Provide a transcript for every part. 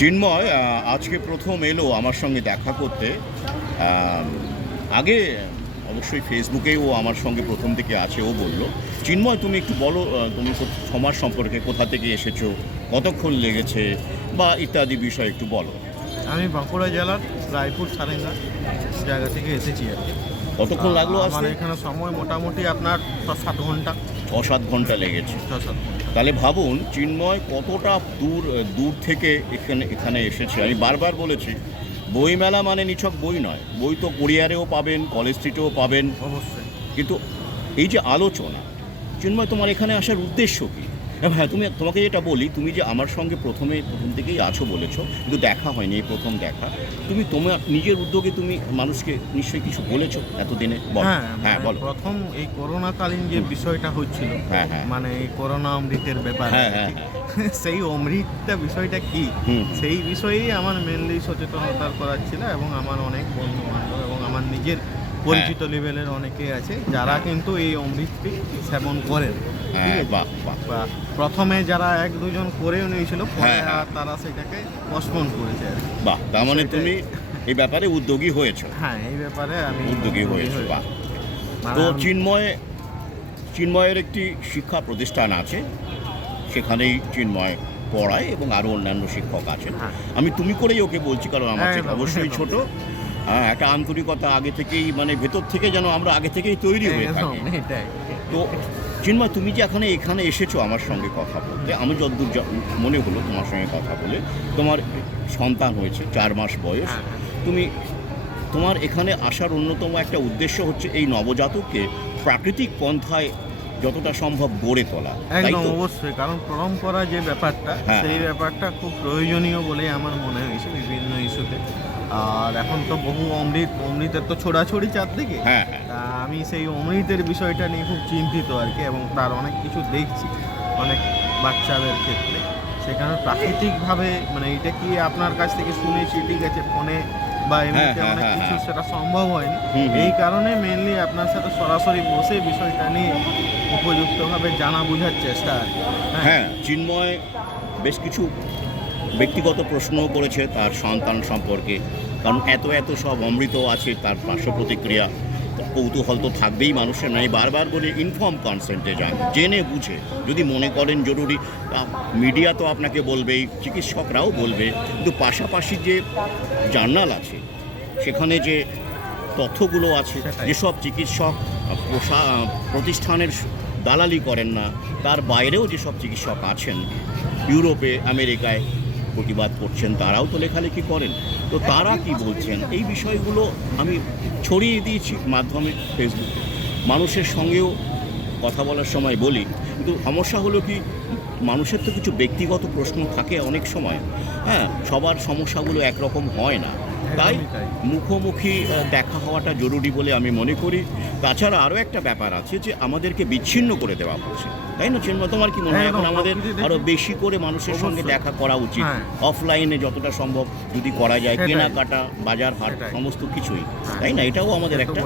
চিন্ময় আজকে প্রথম এলো আমার সঙ্গে দেখা করতে। আগে অবশ্যই ফেসবুকেও ও আমার সঙ্গে প্রথম থেকে আছে ও বলল চিন্ময় তুমি একটু বলো তুমি সমাজ সম্পর্কে কোথা থেকে এসেছ কতক্ষণ লেগেছে বা ইত্যাদি বিষয় একটু বলো। আমি বাঁকুড়া জেলার রায়পুর সারেঙ্গা জায়গা থেকে এসেছি আর কতক্ষণ লাগল আমার এখানে সময় মোটামুটি আপনার ছ সাত ঘণ্টা। ছ সাত ঘণ্টা লেগেছে। ছ সাত ঘণ্টা। তাহলে ভাবুন চিন্ময় কতটা দূর দূর থেকে এখানে এখানে এসেছে। আমি বারবার বলেছি বইমেলা মানে নিছক বই নয়। বই তো কোরিয়ারেও পাবেন কলেজ স্ট্রিটেও পাবেন। অবশ্যই। কিন্তু এই যে আলোচনা চিন্ময় তোমার এখানে আসার উদ্দেশ্য কী? হ্যাঁ তুমি তোমাকে যেটা বলি তুমি যে আমার সঙ্গে প্রথমে প্রথম থেকেই আছো বলেছ কিন্তু দেখা হয়নি এই প্রথম দেখা। তুমি তোমার নিজের উদ্যোগে তুমি মানুষকে নিশ্চয়ই কিছু বলেছ এতদিনে? হ্যাঁ হ্যাঁ মানে বলো। প্রথম এই করোনাকালীন যে বিষয়টা হচ্ছিল হ্যাঁ হ্যাঁ। মানে এই করোনা অমৃতের ব্যাপার হ্যাঁ হ্যাঁ সেই অমৃতটা বিষয়টা কি? সেই বিষয়েই আমার মেনলি সচেতনতা করার ছিল এবং আমার অনেক বন্ধু বান্ধব এবং আমার নিজের পরিচিত লেভেলের অনেকে আছে যারা কিন্তু এই অমৃতটি সেবন করেন। হ্যাঁ বাহ বাহ। প্রথমে যারা এক দুজন করেও নিয়েছিল হ্যাঁ, হ্যাঁ। তারা সেটাকে পোস্টপোন করেছে বাহ তার মানে তুমি এই ব্যাপারে উদ্যোগী হয়েছো। হ্যাঁ এই ব্যাপারে আমি উদ্যোগী হয়েছো বাহ। মানে তো চিন্ময় চিন্ময়ের একটি শিক্ষা প্রতিষ্ঠান আছে। সেখানেই চিন্ময় পড়ায় এবং আরও অন্যান্য শিক্ষক আছেন। হ্যাঁ। আমি তুমি করেই ওকে বলছি কারণ আমার অবশ্যই। ছোট। হ্যাঁ, একটা আন্তরিকতা আগে থেকেই মানে ভেতর থেকে যেন আমরা আগে থেকেই তৈরি হয়ে থাকি। তো চিন্ময় তুমি যে এখানে এখানে এসেছ আমার সঙ্গে কথা বলতে আমি যতদূর মনে হলো তোমার সঙ্গে কথা বলে তোমার সন্তান হয়েছে চার মাস বয়স হ্যাঁ, হ্যাঁ। তুমি তোমার এখানে আসার অন্যতম একটা উদ্দেশ্য হচ্ছে এই নবজাতককে প্রাকৃতিক পন্থায় যতটা সম্ভব গড়ে তোলা একদম অবশ্যই কারণ পরম্পরা যে ব্যাপারটা হ্যাঁ। সেই ব্যাপারটা খুব প্রয়োজনীয় বলে আমার মনে হয়েছে বিভিন্ন ইস্যুতে আর এখন তো বহু অমৃত অমৃতের তো ছোড়াছড়ি চারদিকে। হ্যাঁ হ্যাঁ। তা আমি সেই অমৃতের বিষয়টা নিয়ে খুব চিন্তিত আর কি এবং তার অনেক কিছু দেখছি অনেক বাচ্চাদের ক্ষেত্রে। সেখানে প্রাকৃতিকভাবে মানে এটা কি আপনার কাছ থেকে শুনেছি ঠিক আছে ফোনে বা এমনিতে হ্যাঁ, অনেক হ্যাঁ, কিছু হ্যাঁ। সেটা সম্ভব হয়নি। এই কারণে মেনলি আপনার সাথে সরাসরি বসে বিষয়টা নিয়ে উপযুক্তভাবে জানা বোঝার চেষ্টা আর হ্যাঁ চিন্ময় বেশ কিছু ব্যক্তিগত প্রশ্নও করেছে তার সন্তান সম্পর্কে। কারণ এত এত সব অমৃত আছে তার পার্শ্ব প্রতিক্রিয়া। কৌতূহল তো থাকবেই মানুষের নাই বারবার বলে ইনফর্ম কনসেন্টে যান জেনে বুঝে। যদি মনে করেন জরুরি মিডিয়া তো আপনাকে বলবেই চিকিৎসকরাও বলবে কিন্তু পাশাপাশি যে জার্নাল আছে সেখানে যে তথ্যগুলো আছে যেসব চিকিৎসক প্রতিষ্ঠানের দালালি করেন না তার বাইরেও যেসব চিকিৎসক আছেন ইউরোপে আমেরিকায় প্রতিবাদ করছেন, তারাও তো লেখালেখি করেন। তো তারা কি বলছেন? এই বিষয়গুলো আমি ছড়িয়ে দিয়েছি মাধ্যমে ফেসবুকে। মানুষের সঙ্গেও কথা বলার সময় বলি, কিন্তু সমস্যা হলো কি, মানুষের তো কিছু ব্যক্তিগত প্রশ্ন থাকে অনেক সময়। হ্যাঁ সবার সমস্যাগুলো একরকম হয় না। তাই মুখোমুখি দেখা হওয়াটা জরুরি বলে আমি মনে করি। তাছাড়া আরও একটা ব্যাপার আছে যে আমাদেরকে বিচ্ছিন্ন করে দেওয়া হচ্ছে। তাই না চিন্ময়? তোমার কি মনে হয় এখন আমাদের আরও বেশি করে মানুষের সঙ্গে দেখা করা উচিত? হ্যাঁ। অফলাইনে যতটা সম্ভব যদি করা যায় কেনাকাটা বাজার হাট সমস্ত কিছুই। হ্যাঁ। তাই না? এটাও আমাদের একটা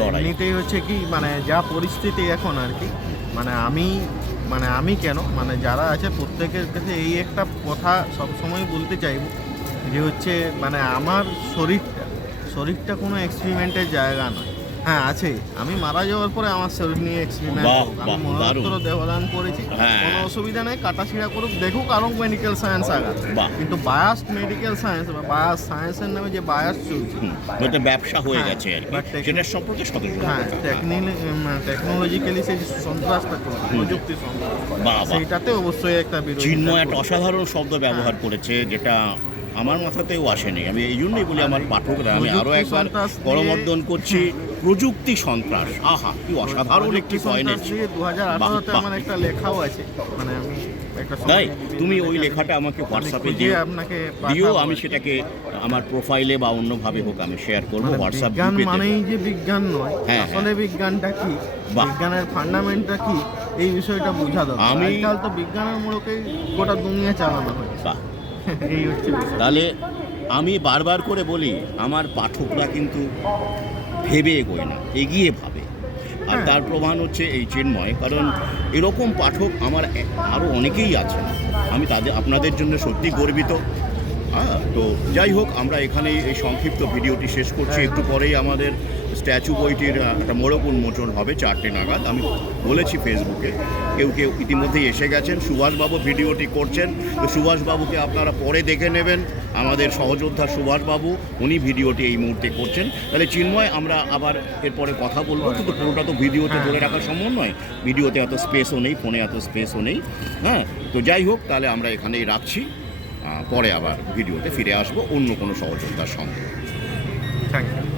লড়াই। এমনিতেই হচ্ছে কি মানে যা পরিস্থিতি এখন আর কি মানে আমি মানে আমি কেন মানে যারা আছে প্রত্যেকের কাছে এই একটা কথা সবসময় বলতে চাইব যে হচ্ছে মানে আমার শরীরটা শরীরটা কোনো এক্সপেরিমেন্টের জায়গা নয়। হ্যাঁ আছে। আমি মারা যাওয়ার পরে আমার শরীর নিয়ে এক্সপেরিমেন্ট আমি মরণোত্তর দেহদান করেছি। হ্যাঁ। কোনো অসুবিধা নেই কাটাছিড়া করুক দেখুক আরও মেডিকেল সায়েন্স আগাত। কিন্তু বায়াস মেডিকেল সায়েন্স বা বায়াস সায়েন্সের নামে যে বায়াস চলছে ওটা ব্যবসা হয়ে হ্যাঁ, গেছে সেটার সম্পর্কে সতর্ক হ্যাঁ টেকনোলজিক্যালি সেই যে সন্ত্রাসটা প্রযুক্তি সন্ত্রাস। সেইটাতে অবশ্যই একটা চিন্ময় একটা অসাধারণ শব্দ ব্যবহার করেছে যেটা আমার মাথাতেও আসেনি। আমি এই জন্যই বলি আমার পাঠকরা আমি আরও প্রযুক্তি একবার করমর্দন করছি। প্রযুক্তি সন্ত্রাস। আহা কি অসাধারণ একটি পয়েন্ট দু হাজার। আমার একটা লেখাও আছে। মানে আমি তাই তুমি ওই লেখাটা আমাকে হোয়াটসঅ্যাপে দিয়ে আপনাকে দিও আমি সেটাকে আমার প্রোফাইলে বা অন্যভাবে হোক আমি শেয়ার করব মানে হোয়াটসঅ্যাপ বিজ্ঞান গ্রুপে মানেই যে বিজ্ঞান নয় হ্যাঁ, আসলে বিজ্ঞানটা কি। বিজ্ঞানের ফান্ডামেন্টটা কি? এই বিষয়টা বোঝা দরকার। আমি- আজকাল তো বিজ্ঞানের মূলকেই গোটা দুনিয়া চালানো হচ্ছে। তাহলে আমি বারবার করে বলি আমার পাঠকরা কিন্তু ভেবে এগোয় না এগিয়ে ভাবে। আর হ্যাঁ। তার প্রমাণ হচ্ছে এই চিন্ময় কারণ এরকম পাঠক আমার আরও অনেকেই আছেন। আমি তাদের আপনাদের জন্য সত্যি গর্বিত। হ্যাঁ তো যাই হোক, আমরা এখানেই এই সংক্ষিপ্ত ভিডিওটি শেষ করছি। একটু পরেই আমাদের স্ট্যাচু বইটির একটা মোড়ক উন্মোচন হবে চারটে নাগাদ। আমি বলেছি ফেসবুকে, কেউ কেউ ইতিমধ্যেই এসে গেছেন। সুভাষবাবু ভিডিওটি করছেন। তো সুভাষবাবুকে আপনারা পরে দেখে নেবেন। আমাদের সহযোদ্ধা সুভাষবাবু, উনি ভিডিওটি এই মুহূর্তে করছেন। তাহলে চিন্ময়, আমরা আবার এরপরে কথা বলব। কিন্তু পুরোটা তো ভিডিওতে ধরে রাখা সম্ভব নয়। ভিডিওতে এত স্পেসও নেই ফোনে এত স্পেসও নেই। হ্যাঁ তো যাই হোক, তাহলে আমরা এখানেই রাখছি। পরে আবার ভিডিওতে ফিরে আসব অন্য কোনো সহযোগিতার সঙ্গে।